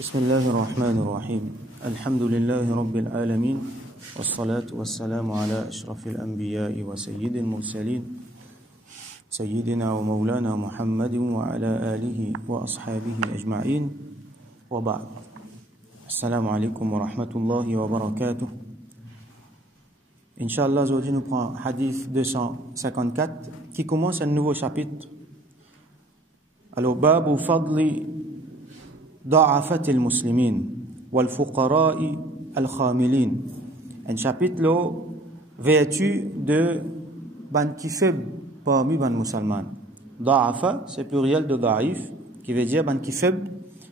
بسم الله الرحمن الرحيم الحمد لله رب العالمين والصلاة والسلام على أشرف الأنبياء وسيد المرسلين سيدنا ومولانا محمد وعلى آله وأصحابه أجمعين وبعد السلام عليكم ورحمة الله وبركاته. Inch'Allah, aujourd'hui nous prenons Hadith 254 qui commence un nouveau chapitre. Alors, Babu Fadli ضعفة المسلمين والفقراء الخاملين. Un chapitre là, vertu de ban qui faible parmi ban musulmans. Da'afa, c'est pluriel de da'if, qui veut dire ban qui faible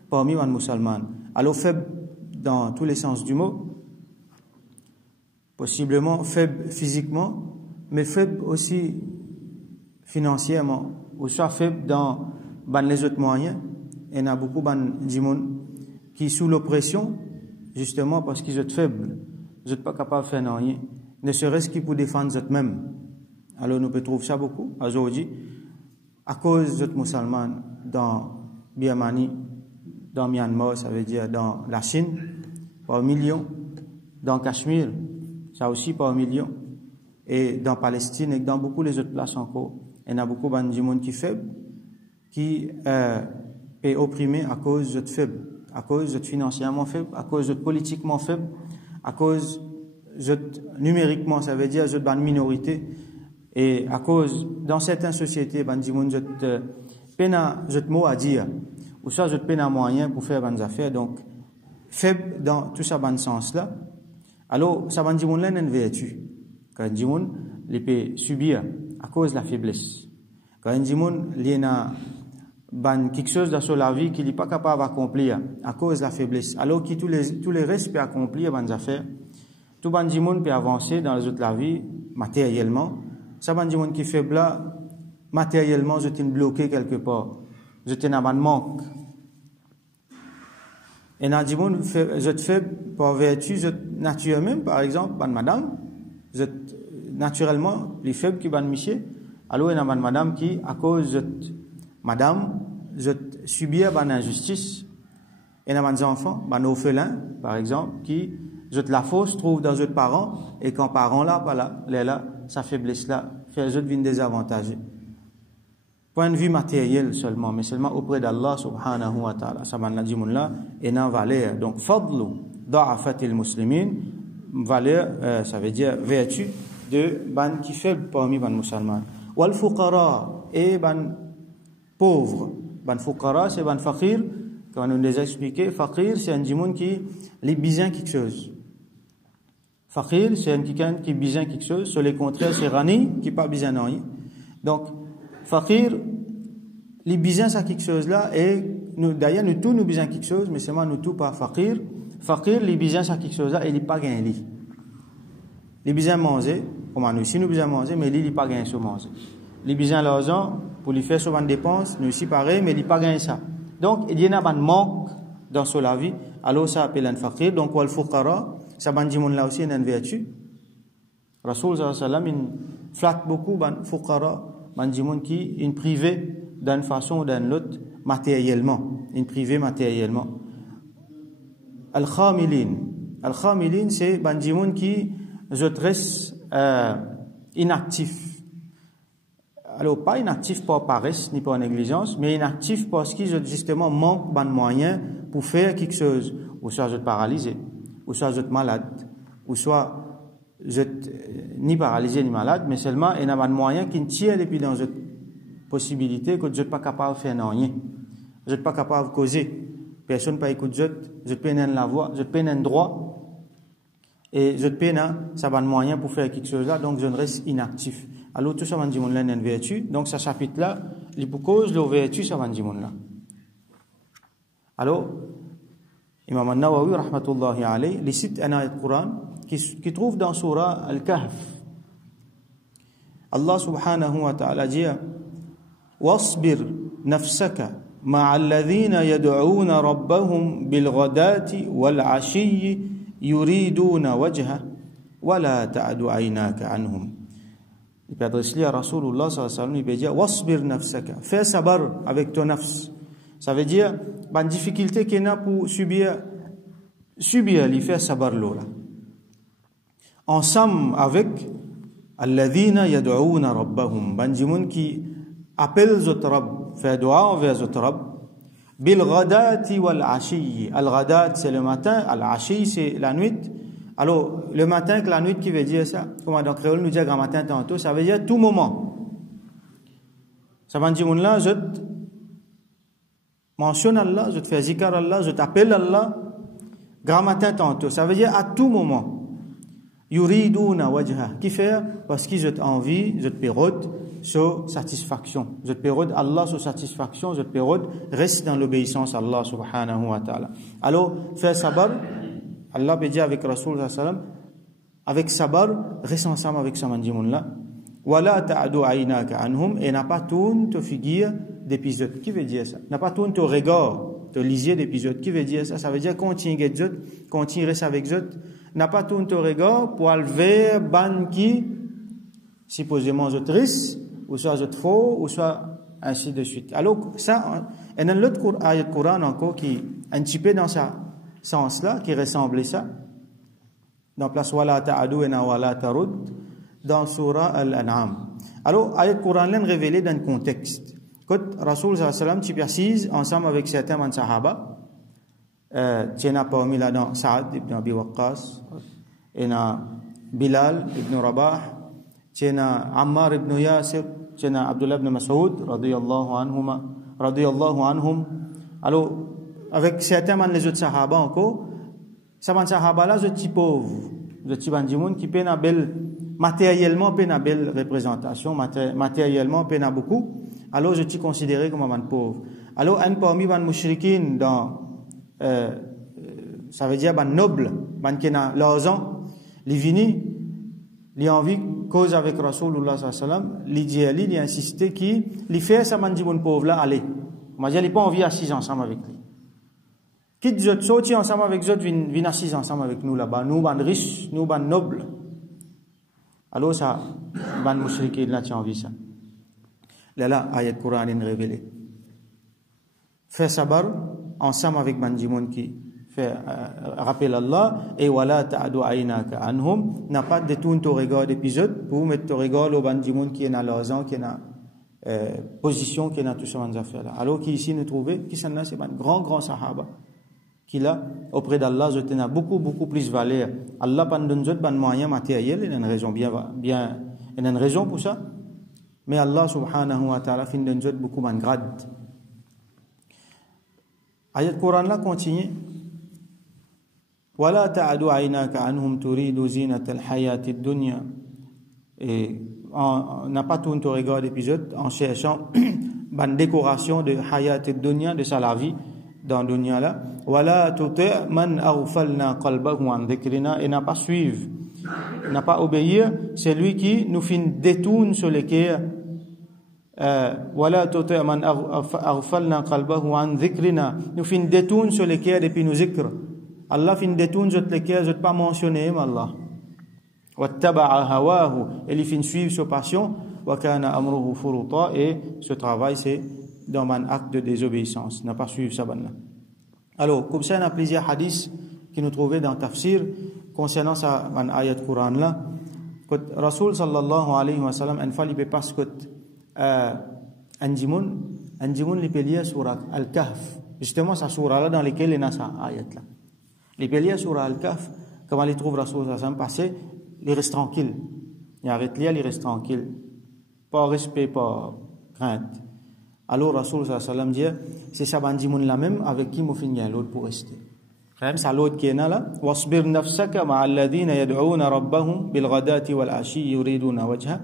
parmi ban musulmans. Alors faible dans tous les sens du mot, possiblement faible physiquement, mais faible aussi financièrement, ou soit faible dans ban les autres moyens. Il y a beaucoup de gens qui sous l'oppression, justement parce qu'ils sont faibles, ils ne sont pas capables de faire rien, ne serait-ce que pour défendre eux-mêmes. Alors nous pouvons trouver ça beaucoup aujourd'hui, à cause des musulmans dans Birmanie, dans Myanmar, ça veut dire dans la Chine, par millions, dans Cachemire, ça aussi par millions, et dans Palestine et dans beaucoup les autres places encore. Il y a beaucoup de gens qui sont faibles, qui est opprimé à cause d'être faible, à cause d'être financièrement faible, à cause d'être politiquement faible, à cause d'être numériquement, ça veut dire d'être une minorité, et à cause, dans certaines sociétés, d'être mot à dire, ou soit d'être peine à moyen pour faire des affaires, donc faible dans tout ça, dans ce sens-là. Alors, ça va dire là une vertu. Quand les gens les peut subir à cause de la faiblesse. Quand les gens les ban quelque chose dans la vie qu'il n'est pas capable d'accomplir à cause de la faiblesse, alors que tous les restes peuvent accomplir des affaires. Tout ban di monde peut avancer dans les autres la vie matériellement. Ça ban di monde qui est faible là, matériellement, je t'ai bloqué quelque part. Je t'ai un manque. Et dans di monde je te faible par vertu, je nature même, par exemple, ban madame, je naturellement les faibles qui ban monsieur. Alors il y a ban madame qui à cause de madame, je subir une injustice. Et il y a des enfants, des orphelins, par exemple, qui, je la fausse, trouvent dans leurs parents, et quand parents là, voilà, là, sa faiblesse là, fait je devine désavantagé. Point de vue matériel seulement, mais seulement auprès d'Allah subhanahu wa ta'ala. Ça m'a dit, là, et non valeur. Donc, fadlu, da'afatil muslimin, valeur, ça veut dire vertu de ban qui faible parmi ban musulmans. Wal fuqara, et ban pauvre. Ban fuqara, c'est ban fakir. Comme on nous déjà expliqué, fakir, c'est un djimoun qui est besoin quelque chose. Fakir, c'est un quelqu'un qui a besoin quelque chose. Sur les contraires, c'est rani, qui n'a pas besoin de rien. Donc, fakir, les besoins ça quelque chose là, et nous, d'ailleurs, nous tous, nous besoin quelque chose, mais seulement nous tous pas fakir. Fakir, les besoins ça quelque chose là, et il n'est pas gagné. Les besoins manger, comme nous aussi, nous besoin manger, mais il n'est pas gagné sur manger. Les besoins l'argent, pour lui faire souvent des dépenses, nous aussi pareil, mais il n'a pas gagné ça. Donc, il y a un manque dans la vie, alors ça appelle un fakir. Donc, wal fuqara, ça ban dit là aussi une vertu. Rasoul sallallahu alayhi wa sallam, il flatte beaucoup ban fuqara, ban dit qui une privée d'une façon ou d'une autre matériellement, une privée matériellement. Al-khamilin, c'est ban dit qui je reste inactif. Alors, pas inactif par paresse, ni par négligence, mais inactif parce qu'ils justement manquent de moyens pour faire quelque chose. Ou soit je te paralysé, ou soit je te malade, ou soit je ni paralysé ni malade, mais seulement il y a des moyens qui ne tirent depuis dans cette possibilité que je ne suis pas capable de faire rien. Je ne suis pas capable de causer. Personne ne peut écouter, je peux pas la voix, je peux pas un droit, et je peux pas ça va de moyens pour faire quelque chose là, donc je reste inactif. Alors tout ça va dire là une vertu. Donc ce chapitre là, les pour cause de vertu ça va dire là. Alors Imam An-Nawawi rahmatullahi alayhi les cite un ayat Coran qui trouve dans surah Al-Kahf. Allah subhanahu wa ta'ala dit wasbir nafsaka ma'a alladhina yad'una rabbahum bil ghadati wal 'ashiyyi yuriduna wajha wa la ta'du 'aynaka 'anhum. Il peut adresser à Rasulullah sallallahu alayhi wa sallam, il peut dire wasbir nafsaka, fais sabar avec ton nafs Ça veut dire, la difficulté qu'il y a pour subir, les faire sabar là. Ensemble avec alladhina yad'una rabbahum, banjimoun qui appellent zot Rabb, fait dua envers zot Rabb, bil ghadati wal ashi. Al ghadat c'est le matin, al ashi c'est la nuit. Alors le matin que la nuit qui veut dire ça, comme dans créole nous dit grand matin tantôt, ça veut dire tout moment. Ça banjimoun là zot mentionne Allah, je te fais zikar Allah, je t'appelle Allah, grand matin tantôt. Ça veut dire à tout moment. Yuriduna wajha. Qui fait? Parce qu'ils ont envie, je te pérode sur satisfaction. Je te pérode Allah sur satisfaction, je te pérode reste dans l'obéissance à Allah subhanahu wa ta'ala. Alors, faire sabar, Allah peut dire avec Rasul sallam, avec sabar, reste ensemble avec sa mandimoun là. Wala ta'adu aynaka anhum, et n'a pas tourne te figure d'épisode. Qui veut dire ça? N'a pas tourne te regard, te lisier d'épisode. Qui veut dire ça? Ça veut dire continue reste avec zot. N'a pas tourne te regard pour aller ban qui, supposément zot risque, ou soit zot faux, ou soit ainsi de suite. Alors, ça, et dans l'autre ayat Coran encore qui, un petit peu dans ce sens-là, qui ressemble à ça, dans place wala ta'adu et na wala tarud, dans surah Al-An'am. Alors, ayat Coran l'en révélé dans le contexte. Quand Rasul sallallahu alayhi wa sallam, tu précises, ensemble avec certains man sahaba, tu n'as pas mis là-dedans Saad ibn Abi Waqqas, tu n'as Bilal ibn Rabah, tu n'as Ammar ibn Yasir, tu n'as Abdullah ibn Mas'ud, radiyallahu anhum. Alors, avec certains man les autres sahaba encore, ces man sahaba là, je suis pauvre, je suis bandimoun qui peine à belle, matériellement peine à belle représentation, matériellement peine à beaucoup. Alors je suis considéré comme un pauvre. Alors un parmi les mushrikin dans ça veut dire ban noble, ban qui n'a l'argent, li vini, li envie cause avec Rasulullah sallallahu alayhi wa sallam, li dit li insisté qui li fait ça man dit bon pauvre là aller. Moi j'ai pas envie assis ensemble avec lui. Quitte zot sorti ensemble avec zot vin assis ensemble avec nous là-bas, nous ban riches, nous ban noble. Alors ça ban mushrikin là tu envie ça. Là, ayat Coran est révélée. Fait sabar ensemble avec Banjimoun qui fait rappel Allah et wala ta'adu aynaka anhum, n'a pas détourné ton regard d'épisode pour mettre ton regard au Banjimoun qui est dans l'argent, qui est dans position, qui est dans tout ce affaires là. Alors qu'ici nous trouvons, qui s'en a, c'est un grand sahaba qui là auprès d'Allah je tenais beaucoup plus valeur. Allah pas donne d'autres ban moyens matériels, il y a une raison il y a une raison pour ça. Mais Allah subhanahu wa ta'ala fin donne beaucoup de grade. Ayat Coran là continue. Wala ta'adu aynaka anhum turidu zinata al-hayati ad-dunya. Et on n'a pas tourné ton regard d'épisode en cherchant une décoration de hayat ad-dunya, de ça la vie dans dunya là. Wala tuti' man aghfalna qalbahu an dhikrina, et n'a pas suivre, n'a pas obéir celui qui nous fin détourne sur les cœurs. Wala tuti' man aghfalna qalbahu an dhikrina, nous fin détourne sur les cœurs depuis nos zikr. Allah fin détourne sur les cœurs, je pas mentionné Allah. Wattaba'a hawahu, et il fin suivre sa passion. Wa kana amruhu furuta, et ce travail c'est dans un acte de désobéissance, n'a pas suivre ça là. Alors comme ça on a plusieurs hadiths qui nous trouvaient dans tafsir concernant ça un ayat Coran là. Quand Rasul sallallahu alayhi wa sallam en fait il passe que Anjimun il peut lire surat Al-Kahf, justement sa surah là dans laquelle il y a ça ayat là. Il peut lire surat Al-Kahf, comment il trouve Rasul sallallahu alayhi wa sallam passer, il reste tranquille, il arrête lire, il reste tranquille, pas respect, pas crainte. Alors Rasul sallallahu alayhi wa sallam dit c'est ça Anjimun là même avec qui il y a l'autre pour rester. Même ça l'autre qui est là, wasbir nafsaka ma'a alladhina yad'una rabbahum bil ghadati wal ashi yuriduna wajha.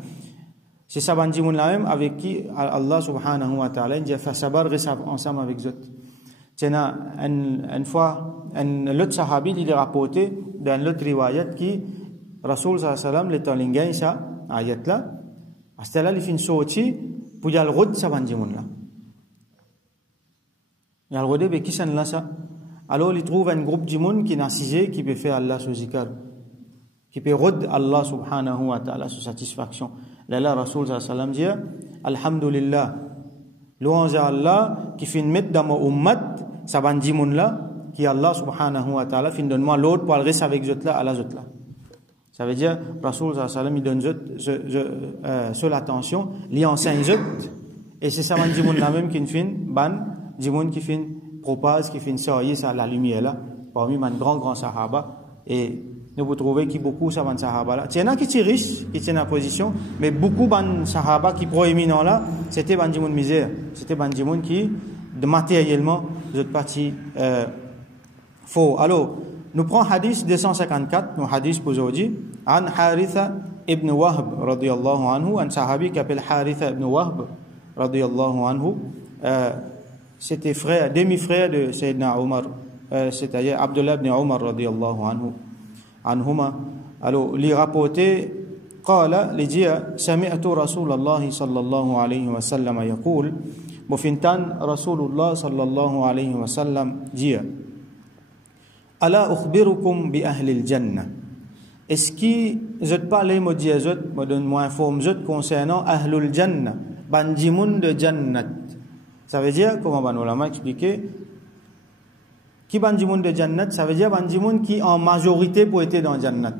C'est ça Banjimoun là même avec qui Allah subhanahu wa ta'ala dit faire sabar ensemble avec eux. C'est une fois l'autre sahabi il est rapporté dans l'autre riwayat qui Rasul sallallahu alayhi wa sallam l'étant lingay ça ayat là à ce là il fin sorti pour y aller route ça Banjimoun là. Il y a le rodé qui s'en là ça. Alors il trouve un groupe de monde qui n'a cisé qui peut faire Allah sur zikr, qui peut rod Allah subhanahu wa ta'ala sur satisfaction. Là Rasul sallallahu alayhi wa sallam dit alhamdulillah, louange à Allah qui fin mettre dans mon ummat ça ban di moun là qui Allah subhanahu wa ta'ala fin donne moi l'autre pour le reste avec zot là à la zot là. Ça veut dire Rasoul sallallahu alayhi wa sallam il donne sur l'attention, il enseigne zot et c'est ça ban di moun là même qui fin ban di moun qui fin propage qui fin sortir ça la lumière là parmi man grand sahaba et nous vous trouvez qui beaucoup ça ban sahaba là. Il y en a qui sont riches, qui tiennent la position, mais beaucoup ban sahaba qui proéminents là, c'était ban di moun misère, c'était ban di moun qui de matériellement de partie faux. Alors, nous prenons hadith 254, nous hadith pour aujourd'hui, an Haritha ibn Wahb radiyallahu anhu, un sahabi qui s'appelle Haritha ibn Wahb radiyallahu anhu, c'était frère, demi-frère de Sayyidina Omar, c'est-à-dire Abdullah ibn Omar radiyallahu anhu, anhuma. Alors, il rapportait, قال لجيا سمعت رسول الله صلى الله عليه وسلم يقول مفنتان رسول الله صلى الله عليه وسلم جيا ألا أخبركم بأهل الجنة est-ce que je te parle me dire je me donne moi informe je concernant ahlul janna bandimun de jannat ça veut dire comment ban ulama expliquer qui bandimun de jannat ça veut dire bandimun qui en majorité pour être dans jannat.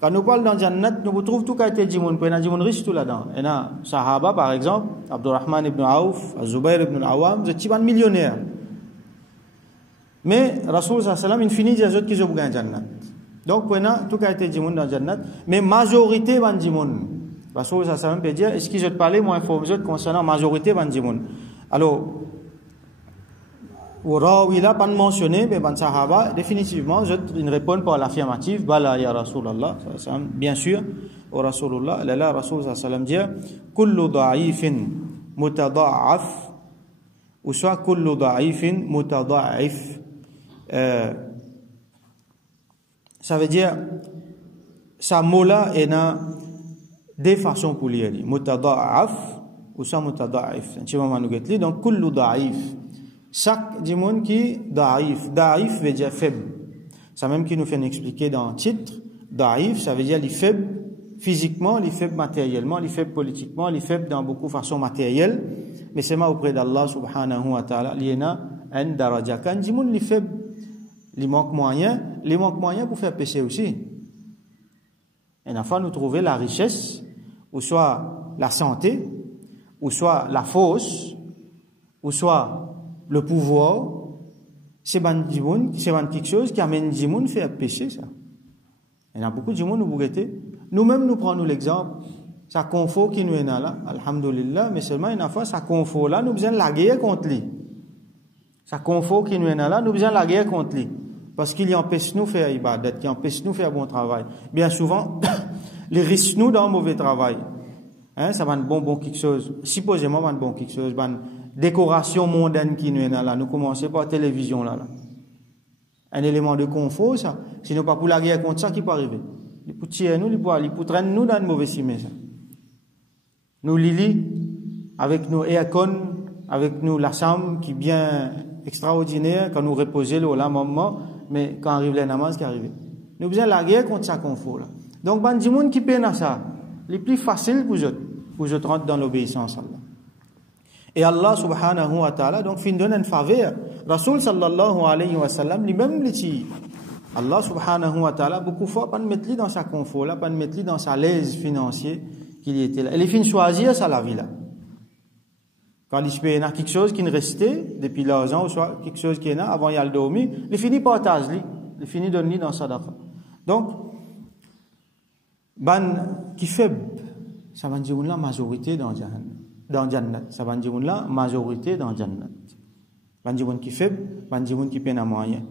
Quand nous parlons dans Jannat, nous trouvons tout qui a été djimoun, puis il y a djimoun riche tout là-dedans. Il y a Sahaba, par exemple, Abdurrahman ibn Auf, Zubair ibn Awam, c'est un millionnaire. Mais Rasoul sallallahu alayhi wa sallam, il finit de dire qu'ils ont gagné Jannat. Donc, il y a tout qui a été djimoun dans Jannat, mais majorité van djimoun. Rasoul sallallahu alayhi wa sallam peut dire, est-ce que je te parlais, moi, informe concernant majorité van djimoun. Alors, Rawi là pas mentionné mais ban sahaba définitivement je ne réponds pas à l'affirmative bala ya Rasulullah bien sûr au Rasulullah la Rasul sallallahu alayhi wa sallam dit kullu da'ifin mutada'af ou soit kullu da'ifin mutada'if ça veut dire ça mola est dans deux façons pour lire mutada'af ou soit mutada'if donc kullu da'if chaque du monde qui daif veut dire faible. Ça même qui nous fait expliquer dans le titre, daif ça veut dire les faibles physiquement, les faibles matériellement, les faibles politiquement, les faibles dans beaucoup de façons matérielles, mais c'est moi auprès d'Allah subhanahu wa ta'ala, il y en a un daraja. Quand du monde les faibles, les manque moyens pour faire péché aussi. Et enfin nous trouver la richesse, ou soit la santé, ou soit la force, ou soit le pouvoir, c'est quelque chose qui amène les gens à faire pécher, ça. Il y a beaucoup de gens qui nous regrettent. Nous-mêmes, nous prenons l'exemple. Ça confort qui nous est là, alhamdulillah, mais seulement une fois, ça confort là, nous besoin de la guerre contre lui. Ça confort qui nous est là, nous besoin de la guerre contre lui. Parce qu'il empêche nous de faire ibadat, qui empêche nous de faire bon travail. Bien souvent, les risques nous dans un mauvais travail. Hein, ça va être bon quelque chose. Supposément, va être bon quelque chose. Décoration mondaine qui nous est là. Nous commençons par la télévision là. Un élément de confort, ça. Sinon, pas pour la guerre contre ça qui peut arriver. Il peut tirer nous, il peut traîner nous dans une mauvaise cimée, ça. Nous, Lili, avec nos aircon, avec nous, la chambre qui est bien extraordinaire, quand nous reposons là, moment, mais quand arrive les namaz, qui arrive. Nous avons besoin de la guerre contre ça confort là. Donc, il y a des gens qui peinent à ça. Les plus faciles pour je rentre dans l'obéissance à Allah. Et Allah subhanahu wa ta'ala donc fin donne une faveur. Rasul sallallahu alayhi wa sallam lui-même le dit. Allah subhanahu wa ta'ala beaucoup de fois pas mettre lui dans sa confort là, pas mettre lui dans sa l'aise financier qu'il y était là. Elle fin choisir ça la vie là. Quand il y a quelque chose qui ne restait depuis l'argent ou soit quelque chose qui est là avant il y a le dormir, il finit partage lui, il finit donner dans sadaqa. Donc qui faible ça va dire la majorité dans Jannat. Ça va dire la majorité dans Jannat. Van dire qui faible, van dire qui peine à moyen.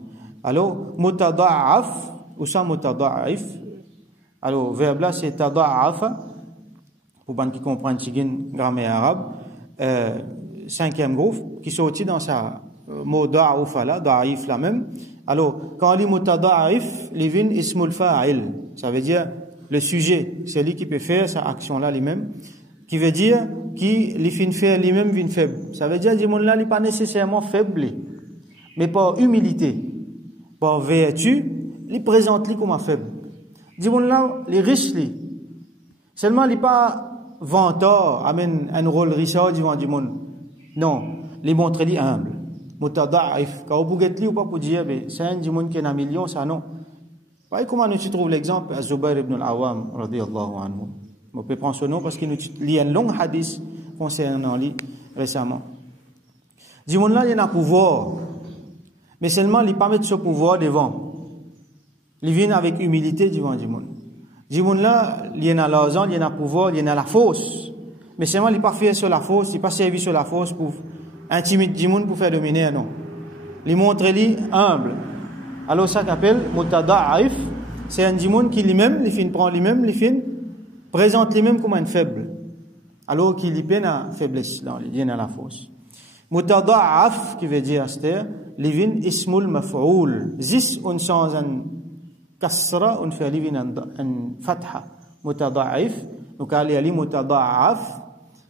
Alors, mutada'af ou ça mutada'if. Alors, verbe là c'est tada'afa pour ban qui comprennent une grammaire arabe. Cinquième groupe qui sorti dans sa mot da'afa là, da'if là même. Alors, quand on dit mutada'if, livin ismul fa'il. Ça veut dire le sujet, c'est lui qui peut faire cette action-là lui-même, qui veut dire qu'il fin faire lui-même vin faible. Ça veut dire que là n'est pas nécessairement faible, mais par humilité, par vertu, il présente lui comme un faible. Dis-moi là, les riches lui, seulement il pas vanteur, amène un rôle richard devant du monde. Non, les montrer li humble. Mutada'if. Quand vous pouvez ou pas pour dire, c'est un monde qui est un million, ça non. Pas comment nous trouvons l'exemple à Zubair ibn al-Awwam, radiyallahu anhu. On peut prendre ce nom parce qu'il nous lit un long hadith concernant lui récemment. Du monde là, il y a un pouvoir. Mais seulement, il ne pas mettre ce pouvoir devant. Il vient avec humilité devant du monde. Du monde là, il y a l'argent, il y a un pouvoir, il y a la force. Mais seulement, il n'est pas fait sur la force, il n'est pas servi sur la force pour intimider du monde pour faire dominer, non. Il montre lui humble. Alors, ça qu'appelle mutada'if, c'est un du monde qui lui-même, il fin prend lui-même, il fin présente lui-même comme un faible. Alors qu'il y peine à faiblesse, là, il vient à la force. Mutada'af, qui veut dire, c'est livin ismul maf'oul. Zis, on sans un kasra, on fait livin un fatha. Mutada'if, donc ali mutada'af,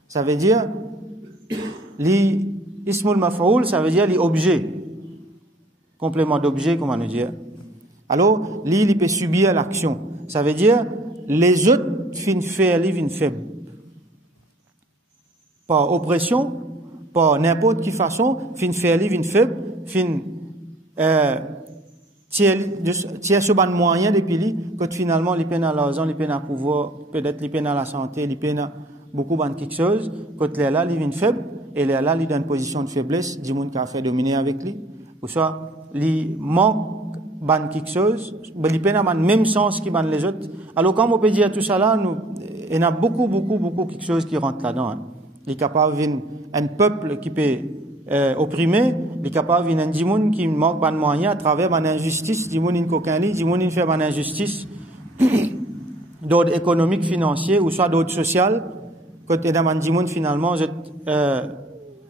ça veut dire, li ismul maf'oul, ça veut dire les objets. Complément d'objet, comment nous dire. Alors, il peut subir l'action. Ça veut dire, les autres fin faire livin faible. Par oppression, par n'importe quelle façon, fin faire livin faible, fin tiers sur ban moyen depuis lui, quand finalement il peine à l'argent, il peine à pouvoir, peut-être il peine à la santé, il peine à beaucoup de quelque chose, quand il est là, il vient faible, et il est là, il est dans une position de faiblesse, du monde qui a fait dominer avec lui, ou soit, il manque ban quelque chose, il peine à le même sens qui ban les autres. Alors, quand on peut dire tout ça là, il y a beaucoup quelque chose qui rentre là-dedans. Hein. Il est capable d'un peuple qui peut opprimer, il est capable d'un monde qui manque ban moyen à travers ban injustice, du monde qui coquinlit, du monde qui fait ban injustice d'ordre économique, financier, ou soit d'ordre social, quand il y a un monde finalement,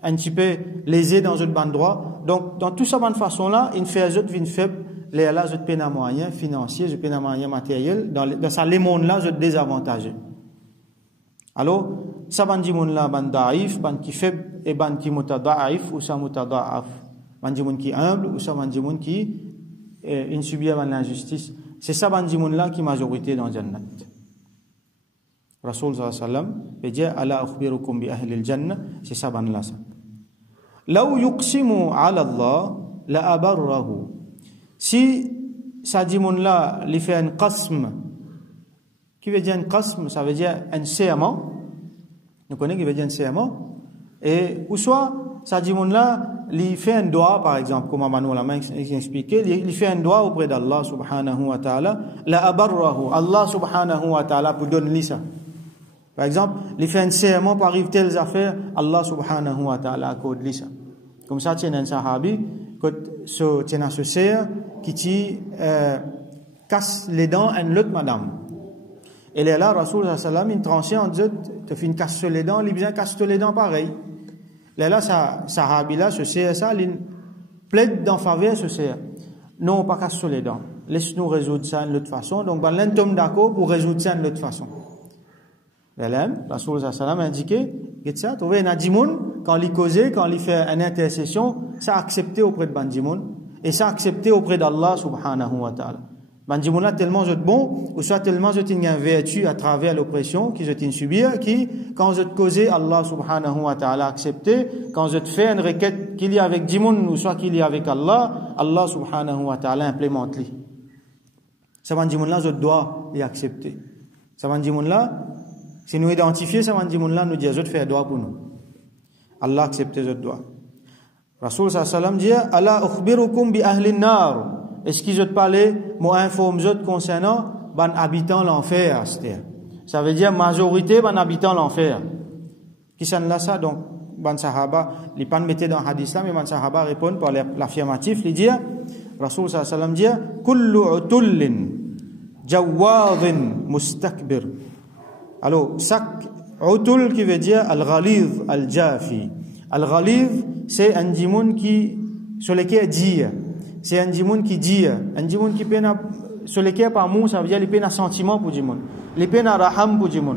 un petit peu lésé dans une bande droit. Donc, dans tout ça, de façon-là, il fait les autres vins faibles, les là, je peine à moyen financier, je peine à moyen matériel, dans ça, les mondes-là, je désavantagé. Alors, ça, bandi monde là, bandi daif, bandi qui faible, et bandi qui mutadaif, ou ça mutadaaf. Bandi monde qui humble, ou ça bandi monde qui, in subit l'injustice. C'est ça, bandi monde là, qui est majorité dans Jannat. Rasul sallallahu alayhi wa sallam, il dit, ala ukhbirukum bi ahli al-jannah, c'est ça, bandi là, ça. Law yuqsimu ala Allah, la abarrahu. Si, ça dit monde là, il fait un qasm, qui veut dire un qasm, ça veut dire un serment. Nous connaissons qui veut dire un serment. Et, ou soit, ça dit monde là, il fait un doigt, par exemple, comme Amano l'a expliqué, il fait un doigt auprès d'Allah subhanahu wa ta'ala, la abarrahu, Allah subhanahu wa ta'ala pour donner ça. Par exemple, il fait un serment pour arriver telles affaires, Allah subhanahu wa ta'ala accorde lui ça. Comme ça, tiens un sahabi, quand tiens un serre, qui casse les dents à une autre madame. Et là, Rasul sallallahu alayhi wa sallam, il tranchait en disant, tu fais une casse sur les dents, il bien casse les dents pareil. Là, sahabi là, ce serre ça, il plaide dans faveur ce serre. Non, pas casse sur les dents. Laisse-nous résoudre ça de l'autre façon. Donc, l'un tombe d'accord pour résoudre ça de l'autre façon. Rasul sallallahu alayhi wa sallam a indiqué, ça, tu vois, il y a des gens, quand il causait, quand il fait une intercession, ça a accepté auprès de Bandimoun, et ça a accepté auprès d'Allah subhanahu wa ta'ala. Bandimoun là, tellement je bon, ou soit tellement je t'ai vertu à travers l'oppression, qui je t'ai subir, qui, quand je te causais, Allah subhanahu wa ta'ala a accepté, quand je te fais une requête qu'il y a avec Dimoun, ou soit qu'il y a avec Allah, Allah subhanahu wa ta'ala implémente lui. Ça Bandimoun là, je dois y accepter. Ça Bandimoun là, si nous identifions ça Bandimoun là, nous dire, je te fais un doigt pour nous. Allah accepte ce doigt. Rasul sallallahu alayhi wa sallam dit, ala ukhbirukum bi ahli an-nar. Est-ce qu'ils ont parlé, moi informe eux concernant ban habitant l'enfer, c'est-à-dire. Ça veut dire majorité ban habitant l'enfer. Qui s'en là ça donc ban sahaba, les pas mettre dans hadith là mais ban sahaba répond par l'affirmatif, il dit Rasul sallallahu alayhi wa sallam dit kullu utullin jawadin mustakbir. Alors chaque utul qui veut dire al-ghalidh al-jafi. Al-ghalidh c'est un dimoun qui sur lequel dire. C'est un dimoun qui dit, un dimoun qui peine sur lequel par mot, ça veut dire les peine à sentiment pour dimoun, les peine à raham pour dimoun,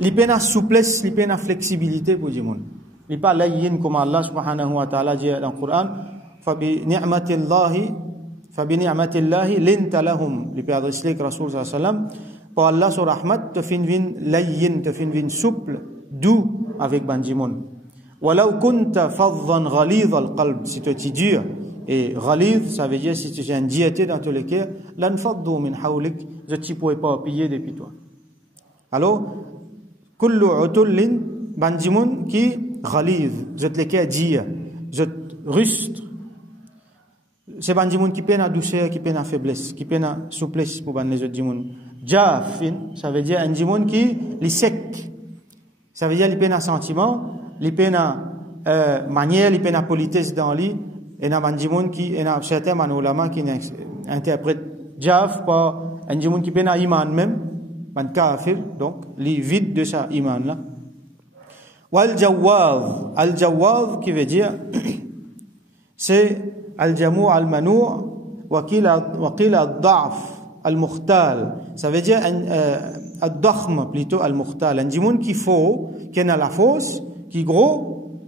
les peine à souplesse, les peine à flexibilité pour dimoun. Les pas layyin comme Allah subhanahu wa ta'ala dit dans le Coran, fabi ni'matillahi linta lahum. Les pères d'Islam, Rasul sallallahu alayhi wa sallam, pour Allah sur rahmat, te fin vin layyin, te fin vin souple, doux avec ban dimoun. Walau kunta faddan ghalidh al-qalb, si tu es dur, et ghalidh, ça veut dire si tu es une diété dans tous les cas, lanfaddu min hawlik, je ne pourrais pas piller depuis toi. Alors, kullu utullin, bandimun qui ghalidh, je te les dire, je rustre. C'est bandimun qui peine à douceur, qui peine à faiblesse, qui peine à souplesse pour ban les autres dimoun. Jafin, ça veut dire un dimoun qui les sec. Ça veut dire les peine à sentiment, les peine à manière, les peine à politesse dans lit, et na bandimoun qui, et na certains manolama qui interprètent jaf par un dimoun qui peine à iman même, ban kafir, donc, les vides de sa iman là. Wal jawad, al jawad qui veut dire, c'est al jamu al manu' wa qila al da'f al mukhtal. Ça veut dire al dakhm plutôt al mukhtal. Un dimoun qui faut, qui est dans la fosse, qui est gros,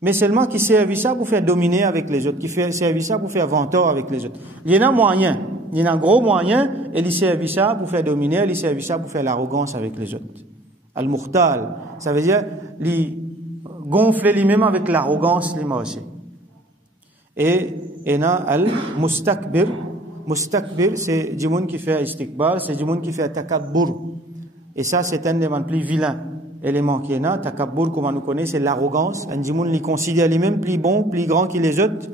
mais seulement qui servent ça pour faire dominer avec les autres, qui servent ça pour faire venteur avec les autres. Il y en a moyen, il y en a un gros moyen, et ils servent ça pour faire dominer, ils servent ça pour faire l'arrogance avec les autres. Al mukhtal, ça veut dire les gonfler lui-même avec l'arrogance, les aussi. Et il y a al mustakbir. Mustakbir, c'est du monde qui fait istikbar, c'est du monde qui fait takabbur. Et ça, c'est un des plus vilains éléments qu'il y a. Takabbur, comme on nous connaît, c'est l'arrogance. Un du monde qui considère lui-même plus bon, plus grand qu'il les autres.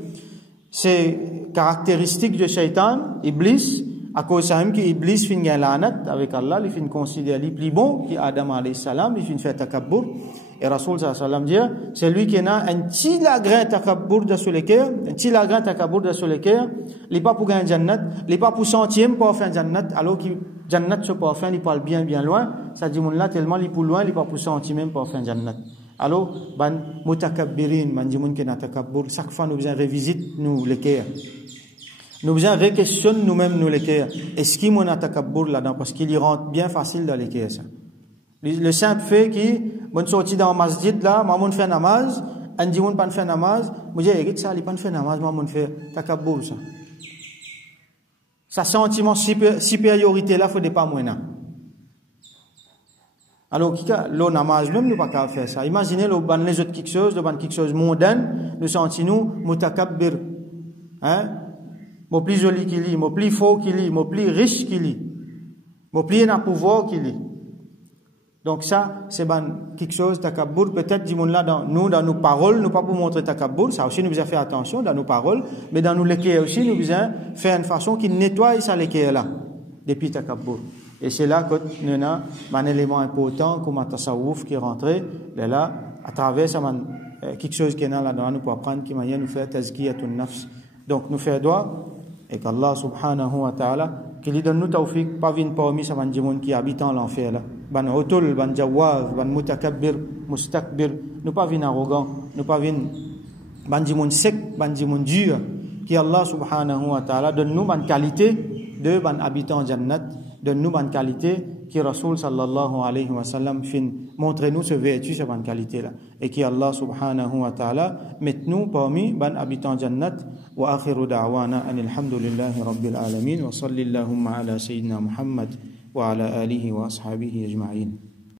C'est caractéristique de Shaitan, Iblis. À cause de ça, Iblis fait une lanat avec Allah, il fait considérer lui plus bon qu'Adam alayhi salam, il fait faire takabbur. Et Rasoul sallallahu alayhi wa sallam dit, c'est lui qui a un petit lagrin takabbur de sur le cœur, un petit lagrin takabbur de sur le cœur, il n'est pas pour gagner Jannat, il n'est pas pour centième pour faire Jannat, alors que Jannat se peut faire, il parle bien loin, ça dit, mon là, tellement il est pour loin, il n'est pas pour centième pour faire Jannat. Alors, ban mutakabbirin, ban dit, mon qui a takabbur, chaque fois nous besoin revisite, nous, le cœur. Nous besoin re-questionner nous-mêmes, nous, les cœurs. Est-ce qu'il y a un takabbur là-dedans? Parce qu'il y rentre bien facile dans les cœurs, ça. Le simple fait qui, bon, sorti dans le masjid là, maman fait namaz, un dit, mon pas fait namaz, moi, j'ai dit, ça, il pas fait namaz, maman fait takabbur, ça. Sa sentiment supériorité là, faut pas moins. Alors, le namaz, même, nous pas qu'à faire ça. Imaginez, le ban les autres quelque chose mondain, nous sentons-nous, mutakabbir. Hein? Mon plus joli qu'il est, mon plus fort qu'il est, mon plus riche qu'il est, mon plus en pouvoir qu'il est. Donc ça, c'est quelque chose takabbur. Peut-être, dis-moi là, dans nos paroles, nous pas pour montrer takabbur, ça aussi nous devons faire attention dans nos paroles, mais dans nos l'équerre aussi, nous devons faire une façon qui nettoie ça l'équerre là, depuis takabbur. Et c'est là que nous avons un élément important comme un tasawwuf qui est rentré, là, à travers ça, quelque chose qui est là-dedans, nous pouvons apprendre qui manière nous faire tazkiyatun nafs. Donc, nous faisons droit, et qu'Allah subhanahu wa ta'ala, qu'il lui donne nous tawfiq, pas vin parmi sa bandimoun qui habite en l'enfer là. Ban utul, ban jawaz, ban mutakabbir, mustakbir, nous pas vin arrogant, nous pas vin bandimoun sec, bandimoun dur, qui Allah subhanahu wa ta'ala donne nous ban qualité de ban habitant jannat, donne nous ban qualité qui Rasoul sallallahu alayhi wa sallam fin montrez-nous ce vertu, cette bonne qualité là, et qui Allah subhanahu wa ta'ala mette-nous parmi ban habitants jannat. Wa akhiru da'wana anil hamdulillahi rabbil alamin wa sallallahu ala sayyidina Muhammad wa ala alihi wa ashabihi ajma'in.